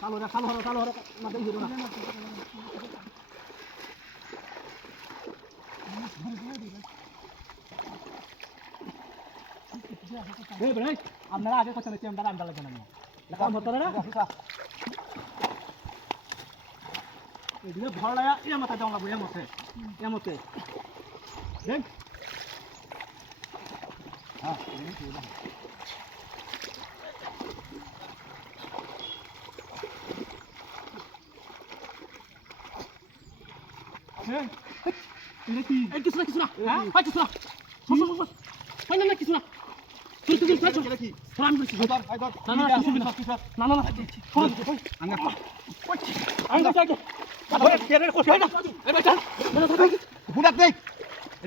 চালু হরে না দেই হিরো না এই ভাই আপনারা আগে কথা বলছি আমরা আন্দাজ লাগবে না কাম হতো না এদিকে ভর লাগা এ মাথা দাও লাগবে এমতে দেখ হ্যাঁ এটা কি এই কিছু না হ্যাঁ হয় কিছু না হয় না কিছু না তুই এটা কি আমি বলছি না আমি যাই আরে কেরে কোথায় না এই বেটা বুড়া দেখ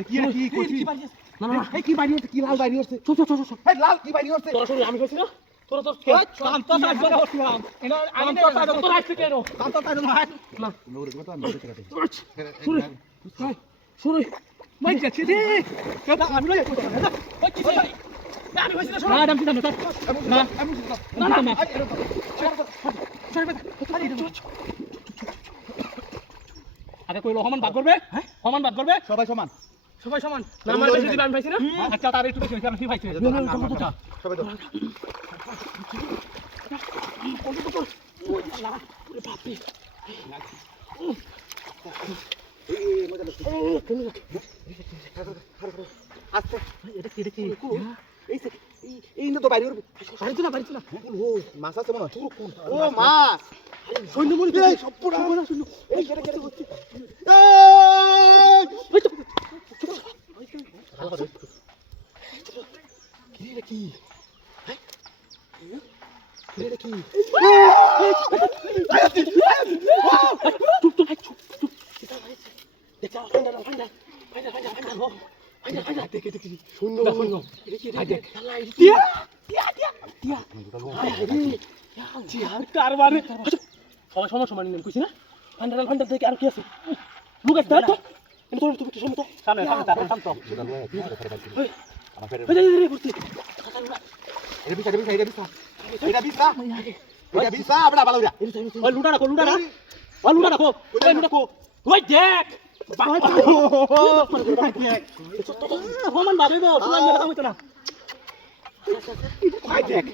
কি কইছি না এই কি বাইরে হচ্ছে কি লাল বাইরে হচ্ছে ছোট এই লাল কি বাইরে হচ্ছে তোর শুনি আমি কইছি না তোর তো শান্ত সাইজ করে হচ্ছিলাম এটা আমি তো আসছে কেন শান্ত তাই না নূর তো আমি দেখতে রাখি শুনি মাই যাচ্ছে রে কেডা আমি লই কইছি না ওই কি আমি কইছি না না দাম না আমি না আগে কইলো সমান ভাগ করবে হ্যাঁ সমান ভাগ করবে সবাই সমান না আমার বেশি দিবা আমি পাইছি না আচ্ছা তার একটু বেশি আমি কি পাইছি সবাই তো বাপরে এই মজা লাগছে আচ্ছা এটা কি এই না তো বাইরে বাড়িতে না ও মাছ আছে মনে হয় ও মাছ সৈন্যমণি এই সব পুরো সৈন্য এই কেটে হচ্ছে কি হ্যাঁ কি চুপ দেখা ফাইন্ডা দেখি শূন্য দেখ কারবারে সমান নিলাম কইছি না ফান্ডা দেখে আর কি আছে লুক আছে তো আমি তো সামনে এটা বিসা আপনা বালুরা ওই লুটা রাখো ওই দেখ সমান ভাবে গো তোমার মেলা কাম হইতো না ভাই দেখ